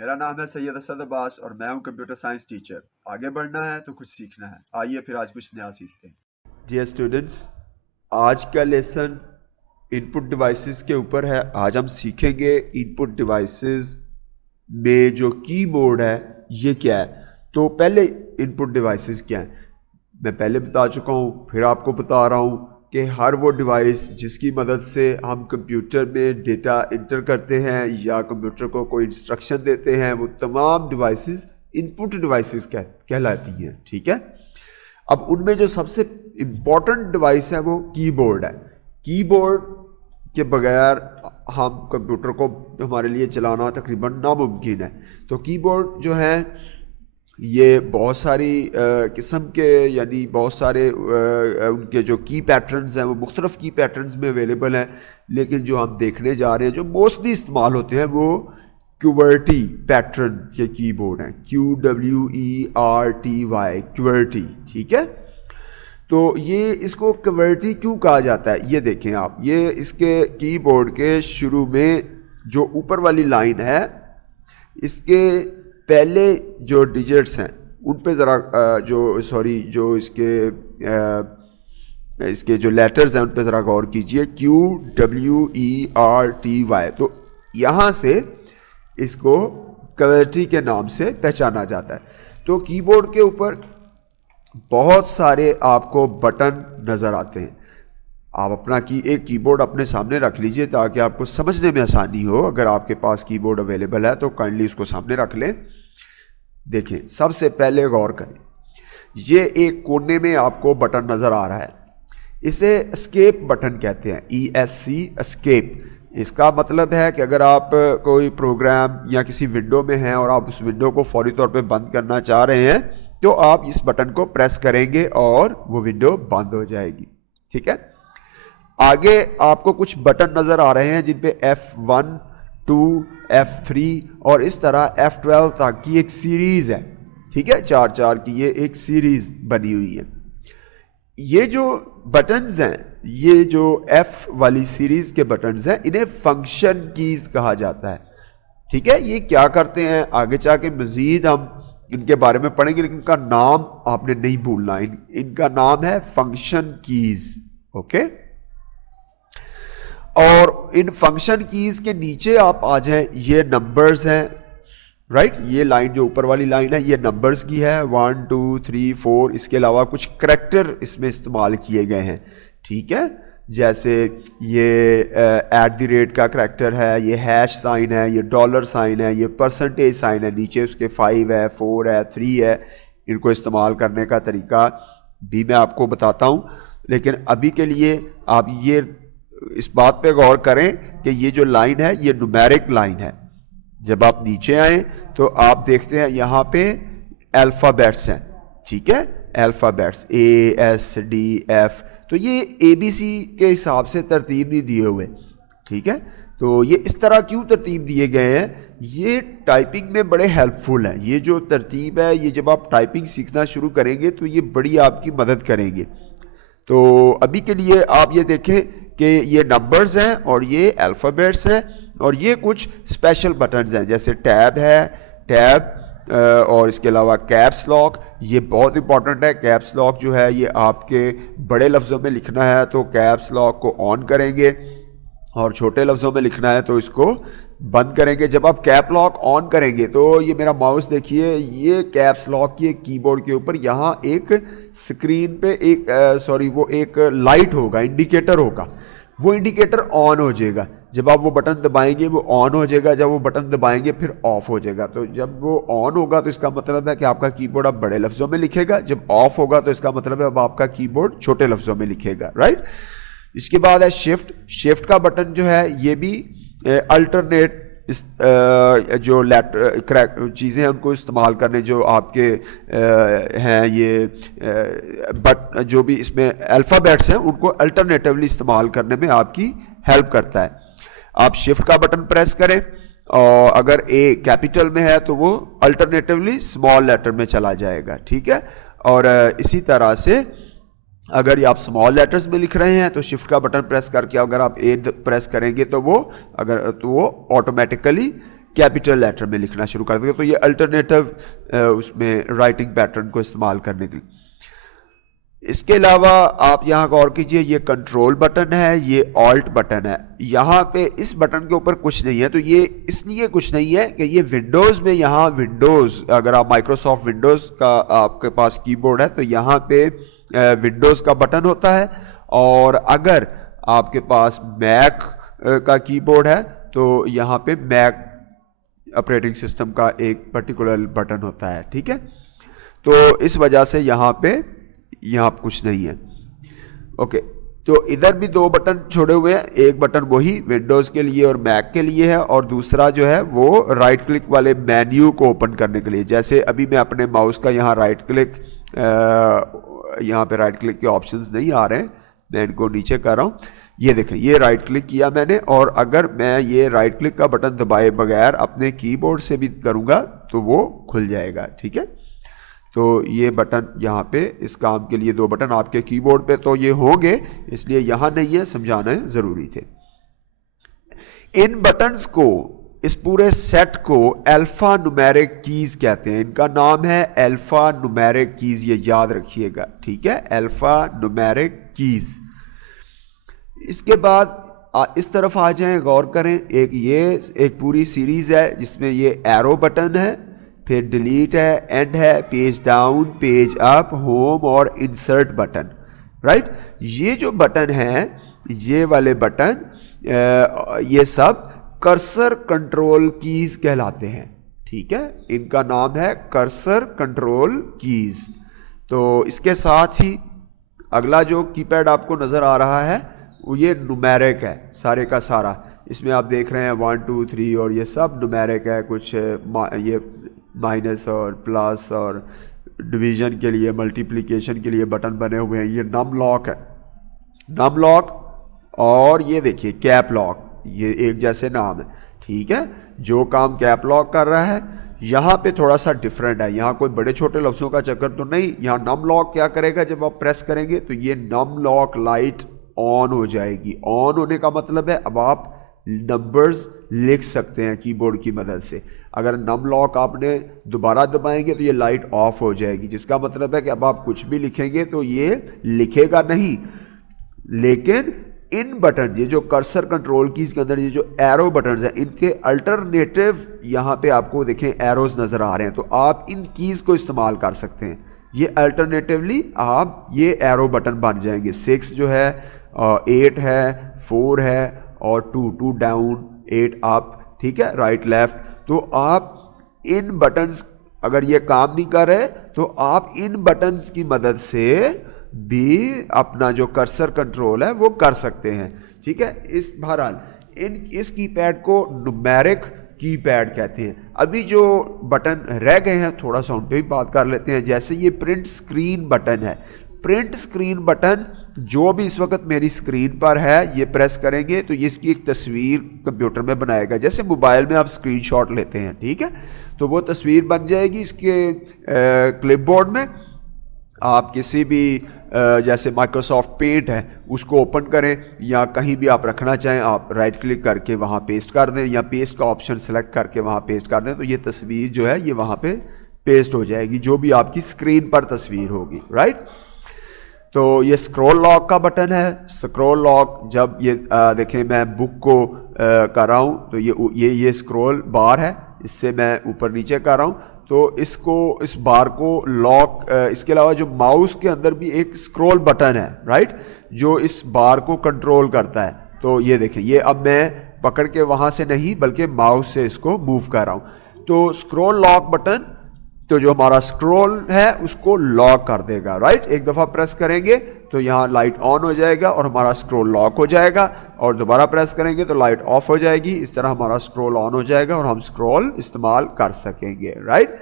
मेरा नाम है सैयद असद अब्बास और मैं हूं कंप्यूटर साइंस टीचर। आगे बढ़ना है तो कुछ सीखना है। आइए फिर आज कुछ नया सीखते हैं। डियर स्टूडेंट्स, आज का लेसन इनपुट डिवाइसेस के ऊपर है। आज हम सीखेंगे इनपुट डिवाइसेस में जो कीबोर्ड है ये क्या है। तो पहले इनपुट डिवाइसेस क्या है मैं पहले बता चुका हूँ, फिर आपको बता रहा हूँ कि हर वो डिवाइस जिसकी मदद से हम कंप्यूटर में डेटा इंटर करते हैं या कंप्यूटर को कोई इंस्ट्रक्शन देते हैं, वो तमाम डिवाइसेस इनपुट डिवाइसेस कहलाती हैं। ठीक है, अब उनमें जो सबसे इम्पोर्टेंट डिवाइस है वो कीबोर्ड है। कीबोर्ड के बगैर हम कंप्यूटर को हमारे लिए चलाना तकरीबन नामुमकिन है। तो कीबोर्ड जो है ये बहुत सारी किस्म के यानी बहुत सारे उनके जो की पैटर्न्स हैं वो मुख्तलिफ की पैटर्न्स में अवेलेबल हैं, लेकिन जो हम देखने जा रहे हैं जो मोस्टली इस्तेमाल होते हैं वो क्यूवर्टी पैटर्न के कीबोर्ड हैं। QWERTY क्यूवर्टी। ठीक है, तो ये इसको क्यूवर्टी क्यों कहा जाता है ये देखें आप। ये इसके कीबोर्ड के शुरू में जो ऊपर वाली लाइन है इसके पहले जो डिजिट्स हैं उन पे ज़रा जो इसके जो लेटर्स हैं उन पे ज़रा गौर कीजिए। QWERTY। तो यहाँ से इसको क्यूवर्टी के नाम से पहचाना जाता है। तो कीबोर्ड के ऊपर बहुत सारे आपको बटन नज़र आते हैं। आप अपना एक कीबोर्ड अपने सामने रख लीजिए ताकि आपको समझने में आसानी हो। अगर आपके पास कीबोर्ड अवेलेबल है तो काइंडली उसको सामने रख लें। देखें, सबसे पहले गौर करें, ये एक कोने में आपको बटन नज़र आ रहा है, इसे एस्केप बटन कहते हैं। ESC escape. इसका मतलब है कि अगर आप कोई प्रोग्राम या किसी विंडो में हैं और आप उस विंडो को फौरी तौर पे बंद करना चाह रहे हैं तो आप इस बटन को प्रेस करेंगे और वो विंडो बंद हो जाएगी। ठीक है, आगे आपको कुछ बटन नज़र आ रहे हैं जिन पे F1, 2, F3 और इस तरह F12 तक की एक सीरीज़ है। ठीक है, 4 की ये एक सीरीज़ बनी हुई है। ये जो बटन्स हैं, ये जो F वाली सीरीज़ के बटन्स हैं, इन्हें फंक्शन कीज़ कहा जाता है। ठीक है, ये क्या करते हैं आगे जाके मज़ीद हम इनके बारे में पढ़ेंगे, लेकिन इनका नाम आपने नहीं भूलना। इनका नाम है फंक्शन कीज़। ओके, और इन फंक्शन कीज़ के नीचे आप आ जाएं, ये नंबर्स हैं। राइट, ये लाइन जो ऊपर वाली लाइन है ये नंबर्स की है, 1 2 3 4। इसके अलावा कुछ करैक्टर इसमें इस्तेमाल किए गए हैं। ठीक है, जैसे ये @ का करैक्टर है, ये हैश साइन है, ये डॉलर साइन है, ये परसेंटेज साइन है, नीचे उसके 5 है, 4 है, 3 है। इनको इस्तेमाल करने का तरीका भी मैं आपको बताता हूँ, लेकिन अभी के लिए आप ये इस बात पे गौर करें कि ये जो लाइन है ये न्यूमेरिक लाइन है। जब आप नीचे आए तो आप देखते हैं यहाँ पे अल्फ़ाबेट्स हैं। ठीक है, अल्फ़ाबेट्स ASDF। तो ये ABC के हिसाब से तरतीब नहीं दिए हुए। ठीक है, तो ये इस तरह क्यों तरतीब दिए गए हैं, ये टाइपिंग में बड़े हेल्पफुल हैं। ये जो तरतीब है ये जब आप टाइपिंग सीखना शुरू करेंगे तो ये बड़ी आपकी मदद करेंगे। तो अभी के लिए आप ये देखें कि ये नंबर्स हैं और ये अल्फ़ाबेट्स हैं और ये कुछ स्पेशल बटन्स हैं जैसे टैब है, टैब और इसके अलावा कैप्स लॉक। ये बहुत इंपॉर्टेंट है। कैप्स लॉक जो है ये आपके बड़े लफ्ज़ों में लिखना है तो कैप्स लॉक को ऑन करेंगे, और छोटे लफ्ज़ों में लिखना है तो इसको बंद करेंगे। जब आप कैप लॉक ऑन करेंगे तो ये मेरा माउस देखिए, ये कैप्स लॉक की कीबोर्ड के ऊपर यहाँ एक स्क्रीन पे एक लाइट होगा, इंडिकेटर होगा। वो इंडिकेटर ऑन हो जाएगा। जब आप वो बटन दबाएंगे वो ऑन हो जाएगा, जब वो बटन दबाएंगे फिर ऑफ हो जाएगा। तो जब वो ऑन होगा तो इसका मतलब है कि आपका कीबोर्ड अब बड़े लफ्ज़ों में लिखेगा, जब ऑफ होगा तो इसका मतलब है अब आपका कीबोर्ड छोटे लफ्ज़ों में लिखेगा। राइट, इसके बाद है शिफ्ट का बटन जो है ये भी अल्टरनेट जो चीज़ें हैं उनको इस्तेमाल करने जो आपके हैं ये बट जो भी इसमें अल्फ़ाबेट्स हैं उनको अल्टरनेटिवली इस्तेमाल करने में आपकी हेल्प करता है। आप शिफ्ट का बटन प्रेस करें और अगर A कैपिटल में है तो वो अल्टरनेटिवली स्मॉल लेटर में चला जाएगा। ठीक है, और इसी तरह से अगर आप स्मॉल लेटर्स में लिख रहे हैं तो शिफ्ट का बटन प्रेस करके अगर आप A प्रेस करेंगे तो वो ऑटोमेटिकली कैपिटल लेटर में लिखना शुरू कर देंगे। तो ये अल्टरनेटिव उसमें राइटिंग पैटर्न को इस्तेमाल करने के लिए। इसके अलावा आप यहाँ गौर कीजिए, ये कंट्रोल बटन है, ये ऑल्ट बटन है। यहाँ पे इस बटन के ऊपर कुछ नहीं है, तो ये इसलिए कुछ नहीं है कि ये विंडोज़ में, यहाँ विंडोज़ अगर आप माइक्रोसॉफ्ट विंडोज़ का आपके पास कीबोर्ड है तो यहाँ पे विंडोज़ का बटन होता है, और अगर आपके पास मैक का कीबोर्ड है तो यहाँ पे मैक ऑपरेटिंग सिस्टम का एक पर्टिकुलर बटन होता है, ठीक है। तो इस वजह से यहाँ पे यहाँ कुछ नहीं है। ओके, तो इधर भी दो बटन छोड़े हुए हैं, एक बटन वही विंडोज़ के लिए और मैक के लिए है, और दूसरा जो है वो राइट क्लिक वाले मेन्यू को ओपन करने के लिए। जैसे अभी मैं अपने माउस का यहाँ राइट क्लिक, यहाँ पे राइट क्लिक के ऑप्शंस नहीं आ रहे हैं, मैं इनको नीचे कर रहा हूँ, ये देखें, ये राइट क्लिक किया मैंने, और अगर मैं ये राइट क्लिक का बटन दबाए बगैर अपने कीबोर्ड से भी करूँगा तो वो खुल जाएगा, ठीक है। तो ये बटन यहाँ पे इस काम के लिए, दो बटन आपके कीबोर्ड पे तो ये होंगे, इसलिए यहाँ नहीं है, समझाना ज़रूरी थे। इन बटन्स को, इस पूरे सेट को अल्फा न्यूमेरिक कीज कहते हैं। इनका नाम है अल्फा न्यूमेरिक कीज, ये याद रखिएगा, ठीक है, अल्फा न्यूमेरिक कीज। इसके बाद इस तरफ आ जाएं, गौर करें, एक पूरी सीरीज है जिसमें ये एरो बटन है, फिर डिलीट है, एंड है, page down, page up, home और इंसर्ट बटन, राइट। ये जो बटन है, ये वाले बटन, ये सब कर्सर कंट्रोल कीज कहलाते हैं, ठीक है। इनका नाम है कर्सर कंट्रोल कीज। तो इसके साथ ही अगला जो कीपैड आपको नज़र आ रहा है वो ये न्यूमेरिक है, सारे का सारा। इसमें आप देख रहे हैं 1 2 3 और ये सब न्यूमेरिक है, कुछ ये माइनस और प्लस और डिवीजन के लिए, मल्टीप्लिकेशन के लिए बटन बने हुए हैं। ये नम लॉक है, नम लॉक, और ये देखिए कैप लॉक, ये एक जैसे नाम है, ठीक है। जो काम कैप लॉक कर रहा है, यहाँ पे थोड़ा सा डिफरेंट है, यहाँ कोई बड़े छोटे लफ्ज़ों का चक्कर तो नहीं। यहाँ नम लॉक क्या करेगा, जब आप प्रेस करेंगे तो ये नम लॉक लाइट ऑन हो जाएगी। ऑन होने का मतलब है अब आप नंबर्स लिख सकते हैं कीबोर्ड की मदद से। अगर नम लॉक आपने दोबारा दबाएंगे तो ये लाइट ऑफ हो जाएगी, जिसका मतलब है कि अब आप कुछ भी लिखेंगे तो ये लिखेगा नहीं। लेकिन इन बटन, ये जो कर्सर कंट्रोल कीज के अंदर ये जो एरो बटन है, इनके अल्टरनेटिव यहाँ पे आपको देखें एरोज नजर आ रहे हैं, तो आप इन कीज को इस्तेमाल कर सकते हैं। ये अल्टरनेटिवली आप ये एरो बटन बन जाएंगे। 6 जो है, 8 है, 4 है और 2 डाउन, 8 अप, ठीक है, राइट लेफ्ट। तो आप इन बटन्स, अगर ये काम नहीं कर रहे तो आप इन बटन्स की मदद से भी अपना जो कर्सर कंट्रोल है वो कर सकते हैं, ठीक है। इस बहरहाल इस कीपैड को न्यूमेरिक कीपैड कहते हैं। अभी जो बटन रह गए हैं थोड़ा सा उन पे भी बात कर लेते हैं। जैसे ये प्रिंट स्क्रीन बटन है, प्रिंट स्क्रीन बटन जो भी इस वक्त मेरी स्क्रीन पर है, ये प्रेस करेंगे तो ये इसकी एक तस्वीर कंप्यूटर में बनाएगा, जैसे मोबाइल में आप स्क्रीनशॉट लेते हैं, ठीक है। तो वो तस्वीर बन जाएगी इसके क्लिपबोर्ड में। आप किसी भी जैसे माइक्रोसॉफ्ट पेंट है उसको ओपन करें, या कहीं भी आप रखना चाहें, आप राइट क्लिक करके वहाँ पेस्ट कर दें, या पेस्ट का ऑप्शन सेलेक्ट करके वहाँ पेस्ट कर दें, तो ये तस्वीर जो है ये वहाँ पे पेस्ट हो जाएगी, जो भी आपकी स्क्रीन पर तस्वीर होगी, राइट। तो ये स्क्रॉल लॉक का बटन है। स्क्रॉल लॉक जब ये देखें, मैं बुक को कर रहा हूँ तो ये स्क्रॉल बार है, इससे मैं ऊपर नीचे कर रहा हूँ तो इस बार को लॉक, इसके अलावा जो माउस के अंदर भी एक स्क्रॉल बटन है, राइट, जो इस बार को कंट्रोल करता है। तो ये देखें, ये अब मैं पकड़ के वहाँ से नहीं बल्कि माउस से इसको मूव कर रहा हूँ। तो स्क्रॉल लॉक बटन, तो जो हमारा स्क्रॉल है उसको लॉक कर देगा, राइट। एक दफ़ा प्रेस करेंगे तो यहाँ लाइट ऑन हो जाएगा और हमारा स्क्रॉल लॉक हो जाएगा, और दोबारा प्रेस करेंगे तो लाइट ऑफ हो जाएगी। इस तरह हमारा स्क्रॉल ऑन हो जाएगा और हम स्क्रॉल इस्तेमाल कर सकेंगे, राइट।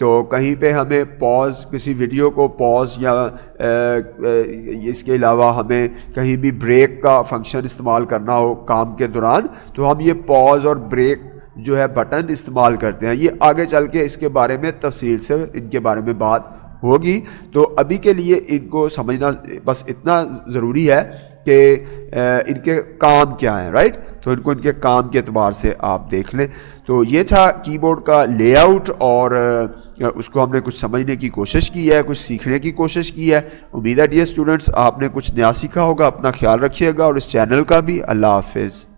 तो कहीं पे हमें पॉज, किसी वीडियो को पॉज, या इसके अलावा हमें कहीं भी ब्रेक का फंक्शन इस्तेमाल करना हो काम के दौरान, तो हम ये पॉज और ब्रेक जो है बटन इस्तेमाल करते हैं। ये आगे चल के इसके बारे में तफसील से इनके बारे में बात होगी। तो अभी के लिए इनको समझना बस इतना ज़रूरी है कि इनके काम क्या हैं, राइट। तो इनको इनके काम के एतबार से आप देख लें। तो ये था कीबोर्ड का लेआउट और उसको हमने कुछ समझने की कोशिश की है, कुछ सीखने की कोशिश की है। उम्मीद है डियर स्टूडेंट्स आपने कुछ नया सीखा होगा। अपना ख्याल रखिएगा और इस चैनल का भी। अल्लाह हाफिज़।